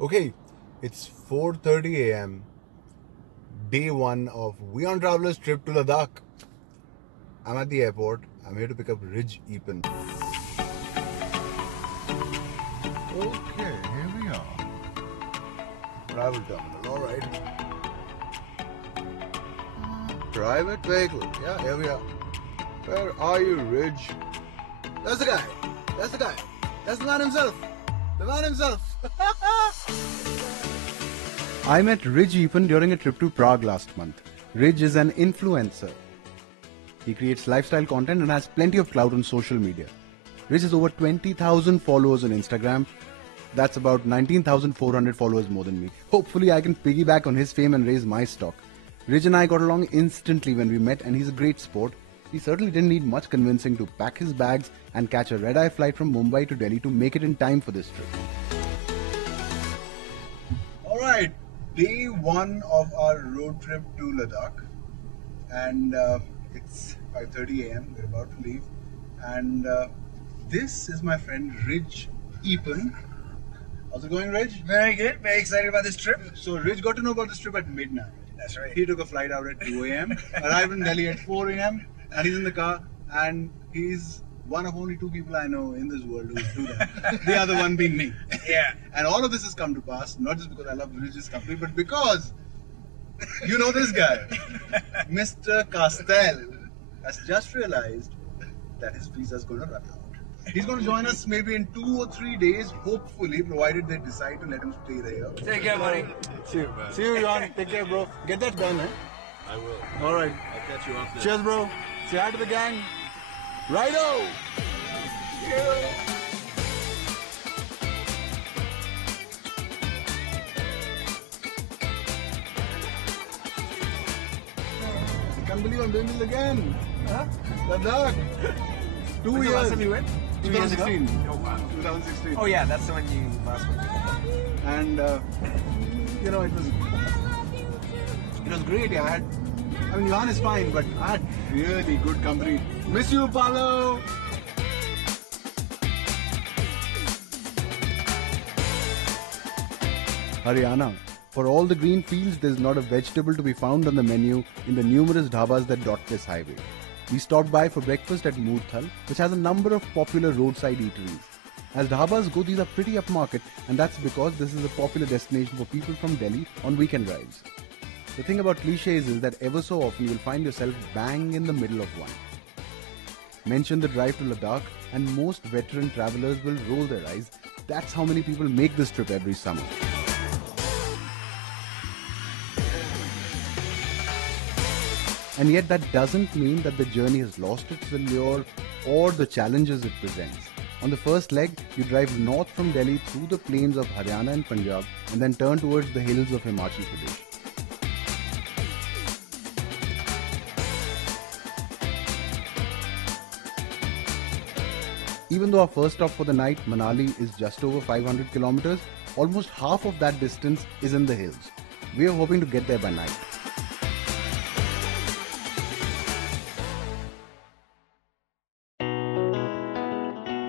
Okay, it's 4:30 a.m. Day one of Wion Travelers trip to Ladakh. I'm at the airport. I'm here to pick up Rij Eappen. Okay, here we are. Travel terminal, alright. Private vehicle. Yeah, here we are. Where are you, Rij? That's the guy. That's the guy. That's the man himself. The man himself. I met Rij Eappen during a trip to Prague last month. Rij is an influencer. He creates lifestyle content and has plenty of clout on social media. Rij has over 20,000 followers on Instagram. That's about 19,400 followers more than me. Hopefully I can piggyback on his fame and raise my stock. Rij and I got along instantly when we met, and he's a great sport. He certainly didn't need much convincing to pack his bags and catch a red-eye flight from Mumbai to Delhi to make it in time for this trip. Alright, day one of our road trip to Ladakh, and it's 5:30 a.m. We're about to leave, and this is my friend Rij Eappen. How's it going, Rij? Very good. Very excited about this trip. So Rij got to know about this trip at midnight. That's right. He took a flight out at 2 a.m., arrived in Delhi at 4 a.m., and he's in the car, and he's one of only two people I know in this world who do that. The other one being me. Yeah. And all of this has come to pass, not just because I love Rij's company, but because you know this guy, Mr. Castell, has just realized that his visa is going to run out. He's going to join us maybe in 2 or 3 days, hopefully, provided they decide to let him stay there. Take care, buddy. See you. See you, John. Take care, bro. Get that done, eh? I will. All right. I'll catch you up there. Cheers, bro. Say hi to the gang. Righto! Yeah. I can't believe I'm doing this again. Huh? Ladakh. 2 When's years. the last time you went? 2 years ago? 2016. Oh, wow. 2016. Oh, yeah, that's the one you last went. And you know, it was great. Yeah, I mean, Yuan is fine, but I had really good company. Miss you, Paulo. Haryana. For all the green fields, there's not a vegetable to be found on the menu in the numerous dhabas that dot this highway. We stopped by for breakfast at Moorthal, which has a number of popular roadside eateries. As dhabas go, these are pretty upmarket, and that's because this is a popular destination for people from Delhi on weekend drives. The thing about cliches is that ever so often you'll find yourself bang in the middle of one. Mention the drive to Ladakh, and most veteran travelers will roll their eyes. That's how many people make this trip every summer. And yet that doesn't mean that the journey has lost its allure or the challenges it presents. On the first leg, you drive north from Delhi through the plains of Haryana and Punjab and then turn towards the hills of Himachal Pradesh. Even though our first stop for the night, Manali, is just over 500 kilometers, almost half of that distance is in the hills. We are hoping to get there by night.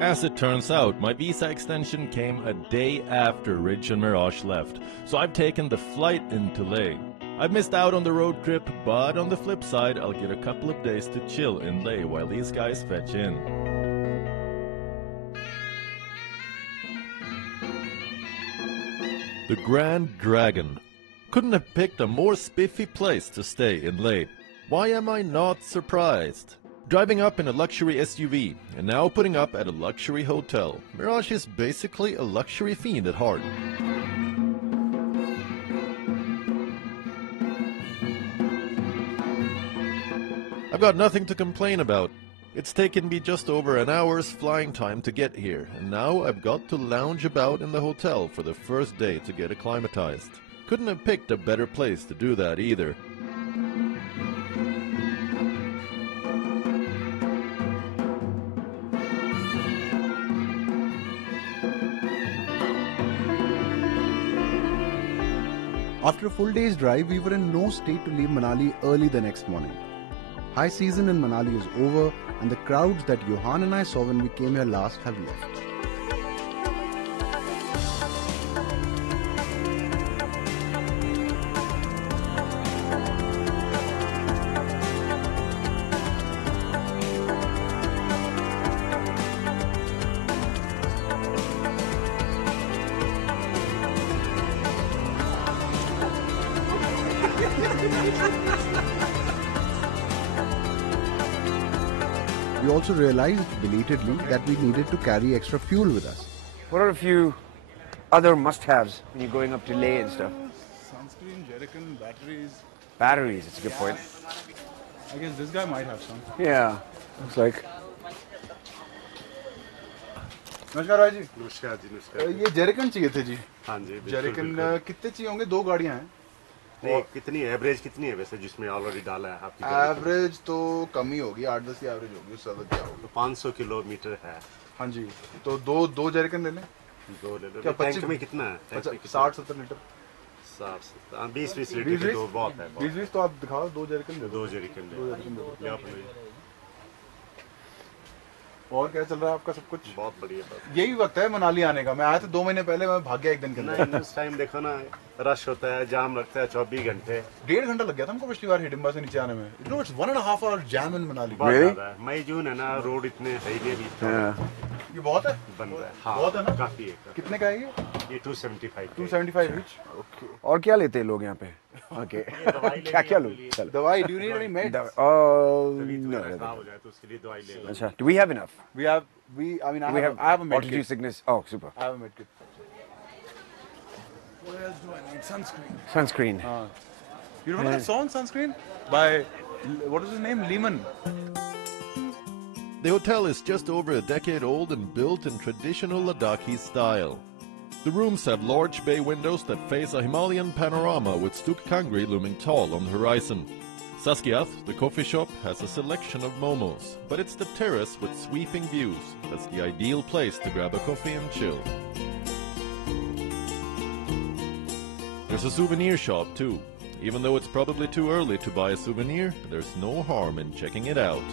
As it turns out, my visa extension came a day after Rij and Meraj left, so I've taken the flight into Leh. I've missed out on the road trip, but on the flip side, I'll get a couple of days to chill in Leh while these guys fetch in. The Grand Dragon. Couldn't have picked a more spiffy place to stay in Leh. Why am I not surprised? Driving up in a luxury SUV, and now putting up at a luxury hotel. Meraj is basically a luxury fiend at heart. I've got nothing to complain about. It's taken me just over an hour's flying time to get here, and now I've got to lounge about in the hotel for the first day to get acclimatized. Couldn't have picked a better place to do that either. After a full day's drive, we were in no state to leave Manali early the next morning. High season in Manali is over, and the crowds that Johan and I saw when we came here last have left. We also realized belatedly that we needed to carry extra fuel with us. What are a few other must-haves when you're going up to Leh and stuff? Sunscreen, jerrycan, batteries. Batteries, that's a good point. I guess this guy might have some. Yeah, looks like. नमस्कार भाई जी। नमस्कार जी, नमस्कार। ये jerrycan चाहिए थे जी। हाँ जी, बिल्कुल, jerrycan बिल्कुल। कितने चाहिए होंगे? 2 गाड़ियां हैं। नहीं, कितनी एवरेज कितनी है वैसे जिसमें ऑलरेडी डाला है आपकी? एवरेज तो कम ही होगी, 8-10 की एवरेज होगी, उससे ज्यादा क्या होगी? तो 500 किलोमीटर है। हाँ जी, तो दो जेरिकन ले लें। 2 ले लो। क्या टैंक में कितना है? टैंक में 60-70 लीटर। 60-70, 20-20 लीटर के 2 बहुत है। 20-20 तो आप दिखाओ, 2 जेरिकन दे दो। 2 जेरिकन ले आप लो। और क्या चल रहा है आपका सब कुछ? बहुत बढ़िया बात। यही वक्त है मनाली आने का। मैं आया था 2 महीने पहले, मैं भाग गया एक दिन के अंदर। नहीं, उस टाइम देखो ना, रश होता है, जाम लगता है 24 घंटे। 1.5 घंटा लग गया था हमको पिछली बार हिडिंबा से नीचे आने में। You know, it's 1.5 hour jam in Manali. बहुत ज़्यादा है। मई जून है ना, रोड इतने है ही नहीं अभी। ये बहुत है? बन रहा है। हाँ, बहुत है ना? काफी है। कितने का है ये? ये 275 का है। 275 each. Okay. और क्या लेते हैं लोग यहाँ पे? Okay. क्या लूँ? चलो। दवाई, do you need any meds? तभी No. तुम्हें खराब हो जाए तो उसके लिए दवाई ले लो। अच्छा, do we have enough? I have a med altitude kit. sickness. Oh, super. I have a med kit. What else do I need? Sunscreen. Sunscreen. You remember that song, Sunscreen? By, what is his name? Lehman. The hotel is just over a decade old and built in traditional Ladakhi style. The rooms have large bay windows that face a Himalayan panorama with Stuk Kangri looming tall on the horizon. Saskiath, the coffee shop, has a selection of momos, but it's the terrace with sweeping views that's the ideal place to grab a coffee and chill. There's a souvenir shop too. Even though it's probably too early to buy a souvenir, there's no harm in checking it out.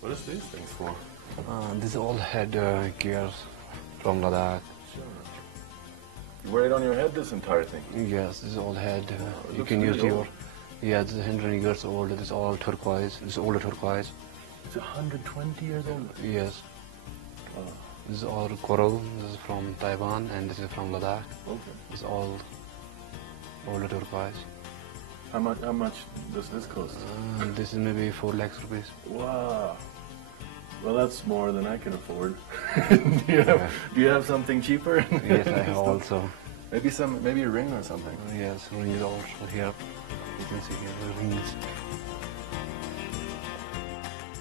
What is these things for? This all head gears from Ladakh. You wear it on your head, this entire thing? Yes, this is all head. You looks can use really your. old. Yeah, this is 100 years old. This is all turquoise. This is older turquoise. It's 120 years old. Yes. This is all coral. This is from Taiwan, and this is from Ladakh. Okay. This is all older turquoise. How much does this cost? This is maybe 4 lakhs rupees. Wow. Well, that's more than I can afford. Do you have something cheaper? Yes, I have also. Maybe a ring or something. Yes, ring is also here. You can see here the rings.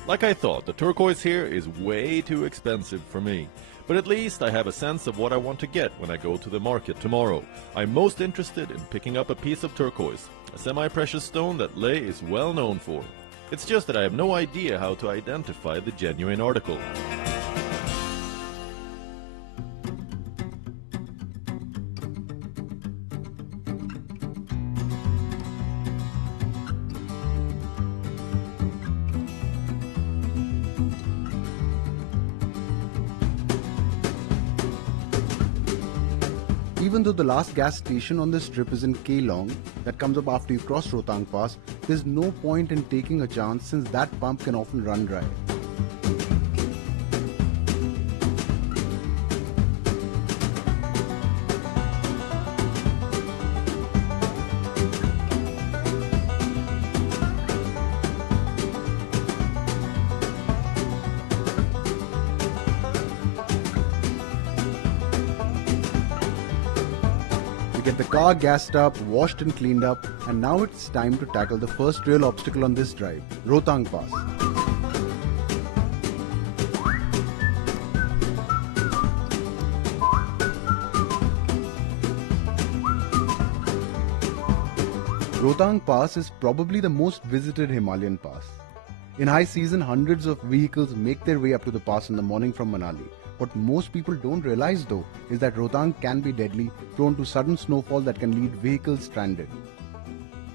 Like I thought, the turquoise here is way too expensive for me. But at least I have a sense of what I want to get when I go to the market tomorrow. I'm most interested in picking up a piece of turquoise, a semi-precious stone that Leh is well known for. It's just that I have no idea how to identify the genuine article. Even though the last gas station on this trip is in Keylong, that comes up after you cross Rohtang Pass, there's no point in taking a chance since that pump can often run dry. Get the car gassed up, washed and cleaned up, and now it's time to tackle the first real obstacle on this drive, Rohtang Pass. Rohtang Pass is probably the most visited Himalayan pass. In high season, hundreds of vehicles make their way up to the pass in the morning from Manali. What most people don't realize though is that Rohtang can be deadly, prone to sudden snowfall that can leave vehicles stranded.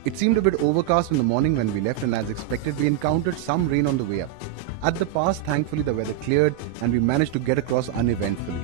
It seemed a bit overcast in the morning when we left, and as expected we encountered some rain on the way up. At the pass, thankfully the weather cleared and we managed to get across uneventfully.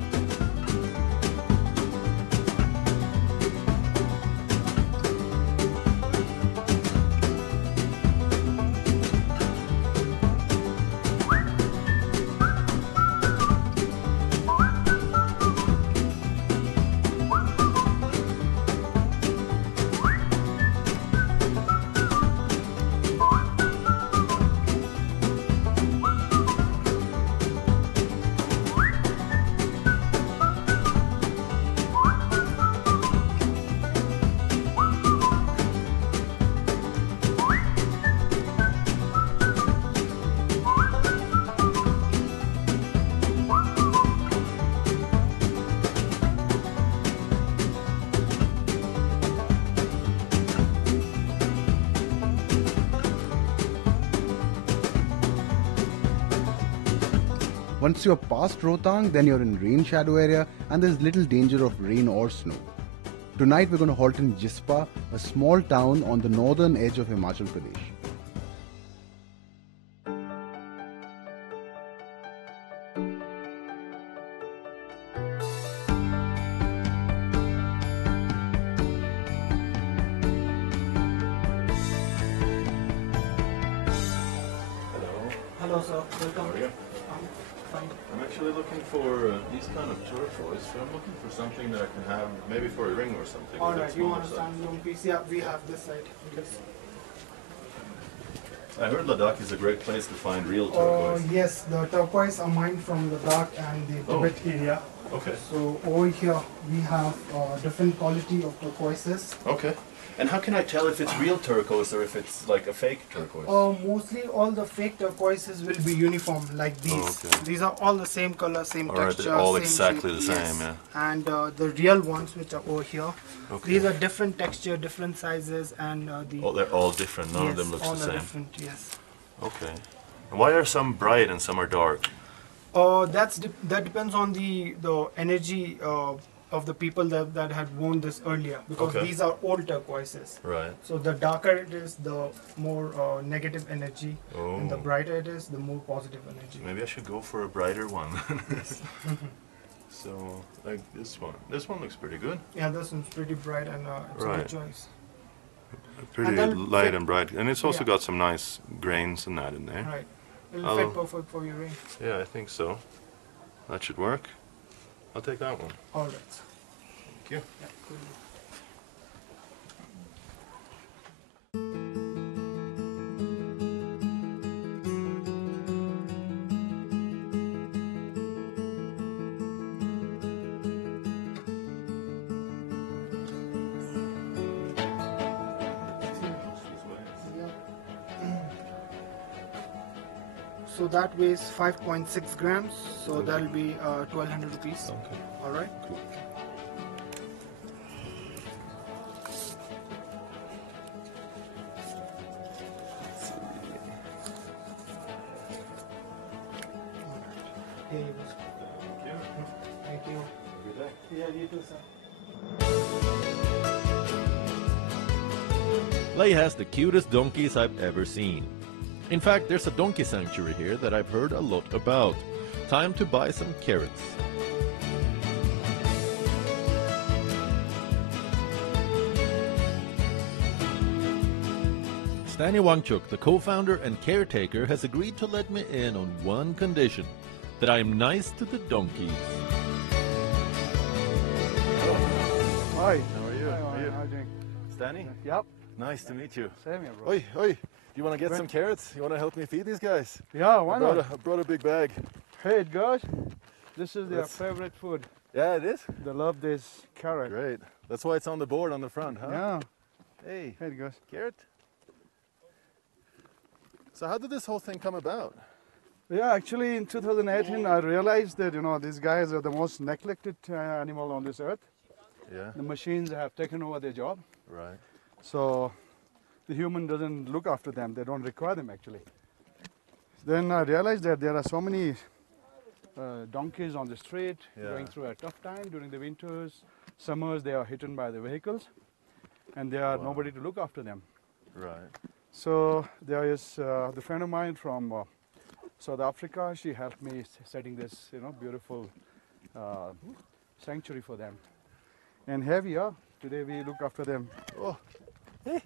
Once you're past Rohtang, then you're in rain shadow area and there's little danger of rain or snow. Tonight we're going to halt in Jispa, a small town on the northern edge of Himachal Pradesh. Hello sir, welcome. How are you? Fine. I'm actually looking for these kind of turquoise. So I'm looking for something that I can have, maybe for a ring or something. Alright, you want to stand on piece? Yeah, we have this side. Yes. I heard Ladakh is a great place to find real Oh turquoise. yes, the turquoise are mined from Ladakh and the Tibet area. Okay. So over here we have different quality of turquoises. Okay. And how can I tell if it's real turquoise or if it's like a fake turquoise? Mostly all the fake turquoises will be uniform like these. Okay. These are all the same color, same Alright, texture, they're all same exactly shape. the Yes. same, yeah. And the real ones which are over here, Okay. these are different texture, different sizes, and the Oh, they're all different. None of them looks all the are same. different. Yes. Okay. And why are some bright and some are dark? That depends on the energy of the people that had worn this earlier, because Okay. these are old turquoises. Right. So the darker it is, the more negative energy, and the Oh. brighter it is, the more positive energy. Maybe I should go for a brighter one. So, like this one. This one looks pretty good. Yeah, this one's pretty bright and it's a Right. good choice. Pretty And then light fit- and bright. And it's also Yeah. got some nice grains and that in there. Right. It'll I'll- fit perfect for your ring. Yeah, I think so. That should work. I'll take that one. All right. Thank you. Yeah, cool. So that weighs 5.6 grams, so that'll be 1200 rupees. Okay. All right. Cool. Here you go. Thank you. Thank you. Good day. Yeah, you too, sir. Leh has the cutest donkeys I've ever seen. In fact, there's a donkey sanctuary here that I've heard a lot about. Time to buy some carrots. Stanley Wangchuk, the co-founder and caretaker, has agreed to let me in on one condition: that I am nice to the donkeys. Hi. How are you? How are you doing? Stanley? Yep. Nice to meet you. Same here, bro. Oi, oi. Do you want to get some carrots? You want to help me feed these guys? Yeah, why not? I brought a big bag. Hey, guys. This is their That's- favorite food. Yeah, it is. They love this carrot. Great. That's why it's on the board on the front, huh? Yeah. Hey, Hey, guys. carrot. So how did this whole thing come about? Yeah, actually, in 2018, I realized that these guys are the most neglected animal on this earth. Yeah. The machines have taken over their job, Right. so the human doesn't look after them. They don't require them actually. Then I realized that there are so many donkeys on the street going through a tough time during the winters. Summers they are hidden by the vehicles, and there are nobody to look after them. Right. So there is the friend of mine from South Africa. She helped me setting this beautiful sanctuary for them. And here we are. Today we look after them. Oh, hey.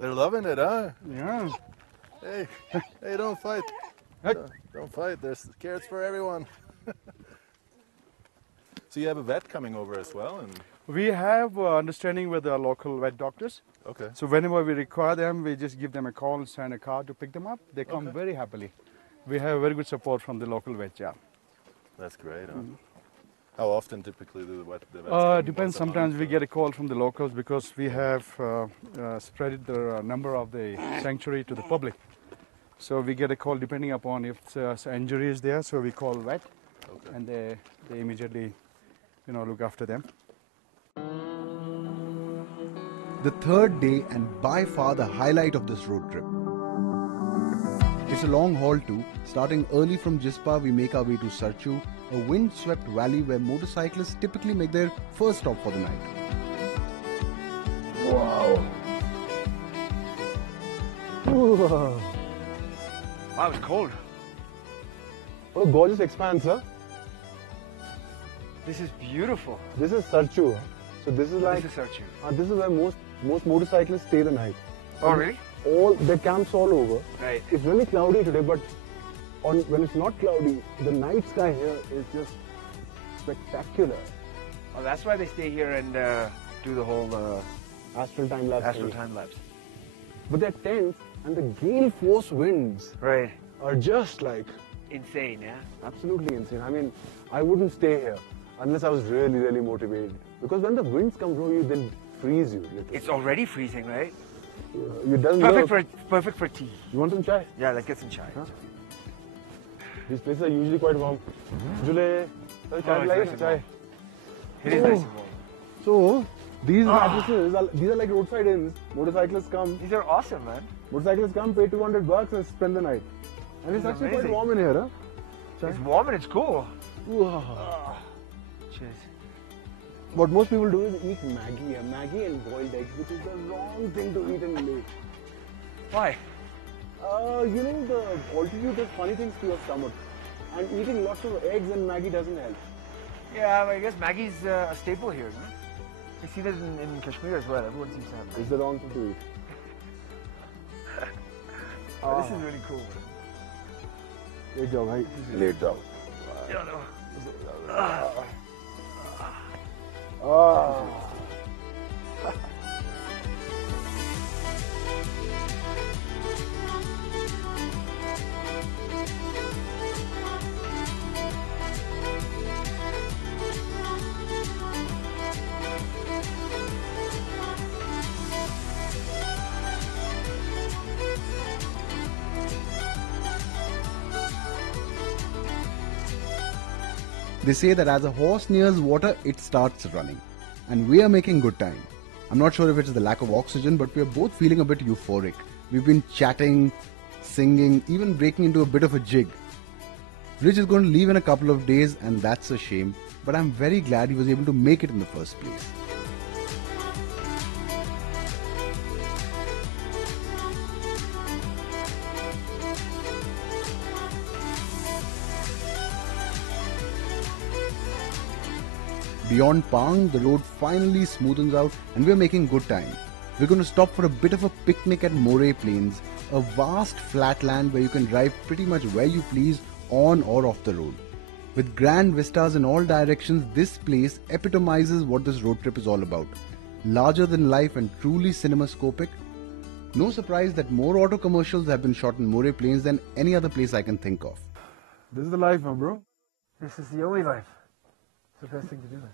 They're loving it, huh? Yeah. Hey, hey, don't fight. Hey. Don't fight. There's carrots for everyone. So you have a vet coming over as well, and We have understanding with the local vet doctors. okay. So whenever we require them, we just give them a call, send a car to pick them up. They come very happily. We have very good support from the local vets, yeah. That's great. Huh? How often typically do the vets come? Depends. Once a Sometimes month, we or- get a call from the locals because we have spread the number of the sanctuary to the public. So we get a call depending upon if injury is there. So we call vet, Okay. and they immediately, look after them. The third day and by far the highlight of this road trip. It's a long haul too. Starting early from Jispa, we make our way to Sarchu, a wind-swept valley where motorcyclists typically make their first stop for the night. Wow. Wow, it's cold. What a gorgeous expanse, huh? This is beautiful. This is Sarchu. Huh? So this is like This is Sarchu. this is where most motorcyclists stay the night. Oh, really? All the camps all over. Right. It's really cloudy today, but when it's not cloudy, the night sky here is just spectacular. Oh, that's why they stay here and do the whole Astral time lapse. astral time lapse. But they're tense, and the gale force winds Right. are just like Insane, yeah? absolutely insane. I mean, I wouldn't stay here unless I was really, really motivated. Because when the winds come through you, they'll freeze you. Literally. It's already freezing, right? It doesn't Perfect for tea. You want some chai? Yeah, let's get some chai. Huh? These places are usually quite warm. Jule, chai it's like nice and chai. It is nice and warm. So these mattresses, these are like roadside inns. Motorcyclists come. These are awesome, man. Motorcyclists come, pay $200 and spend the night. And it's This is actually quite amazing. warm in here, huh? Chai. It's warm and it's cool. Wow. Cheers. What most people do is eat Maggie and boiled eggs, which is the wrong thing to eat in Leh. Why? You know, the altitude does funny things to your stomach. And eating lots of eggs and Maggie doesn't help. Yeah, I guess Maggie's a staple here, no? You see that in Kashmir as well. Everyone seems to have Maggie. It's the wrong thing to eat. But this is really cool, man. Late job, right? Late job. Yeah, no. They say that as a horse nears water, it starts running. And we are making good time. I'm not sure if it's the lack of oxygen, but we are both feeling a bit euphoric. We've been chatting, singing, even breaking into a bit of a jig. Rij is going to leave in a couple of days, and that's a shame. But I'm very glad he was able to make it in the first place. Beyond Pang, the road finally smoothens out and we're making good time. We're going to stop for a bit of a picnic at Moray Plains, a vast flatland where you can drive pretty much where you please on or off the road. With grand vistas in all directions, this place epitomizes what this road trip is all about. Larger than life and truly cinemascopic. No surprise that more auto commercials have been shot in Moray Plains than any other place I can think of. This is the life, huh, bro? This is the only life. It's the best thing to do, man.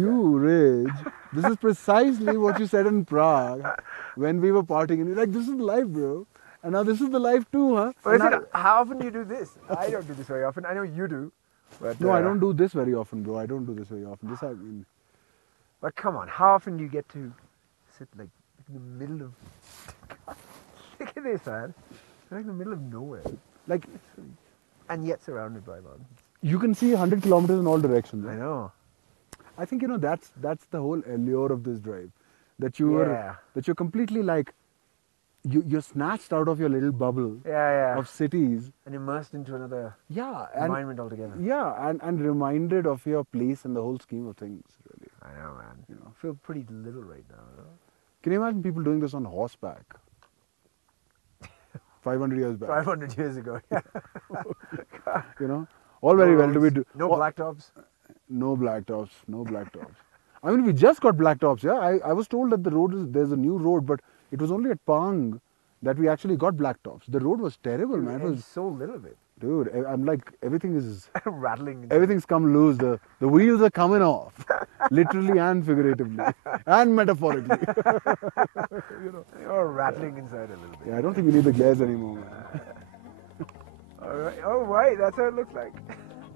You, Rij, this is precisely what you said in Prague when we were partying. And you're like, this is life, bro. And now this is the life too, huh? But listen, how often do you do this? I don't do this very often. I know you do. But, no, I don't do this very often, bro. I don't do this very often. This I mean. But come on, how often do you get to sit like in the middle of... Look at this, man. You're like in the middle of nowhere. Like, and yet surrounded by mountains. You can see 100 kilometers in all directions. I know. I think, you know, that's the whole allure of this drive. That you're completely like, you're snatched out of your little bubble of cities. And immersed into another environment altogether. Yeah, and reminded of your place in the whole scheme of things, really. I know, man. You know. I feel pretty little right now. You know? Can you imagine people doing this on horseback? 500 years back. 500 years ago, yeah. You know? All very well to be... No blacktops? No blacktops, no blacktops. I mean, we just got blacktops, yeah? I was told that there's a new road, but it was only at Pang that we actually got blacktops. The road was terrible, man. It was so little of it. Dude, I'm like, everything is... rattling. Everything's come loose. The wheels are coming off. Literally and figuratively. And metaphorically. You know, you're rattling inside a little bit. Yeah, I don't think we need the glares anymore, man. All right, that's how it looks like.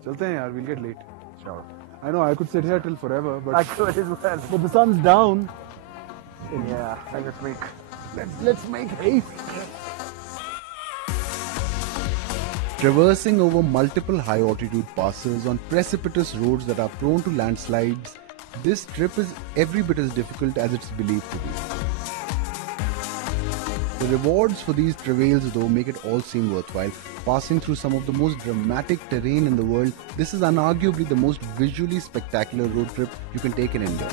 Chalte hain yaar, we'll get late. Sure. I know, I could sit here till forever, but... I could as well. But the sun's down. Yeah, let's make Let's make haste. Traversing over multiple high altitude passes on precipitous roads that are prone to landslides, this trip is every bit as difficult as it's believed to be. The rewards for these travails though make it all seem worthwhile. Passing through some of the most dramatic terrain in the world, this is unarguably the most visually spectacular road trip you can take in India.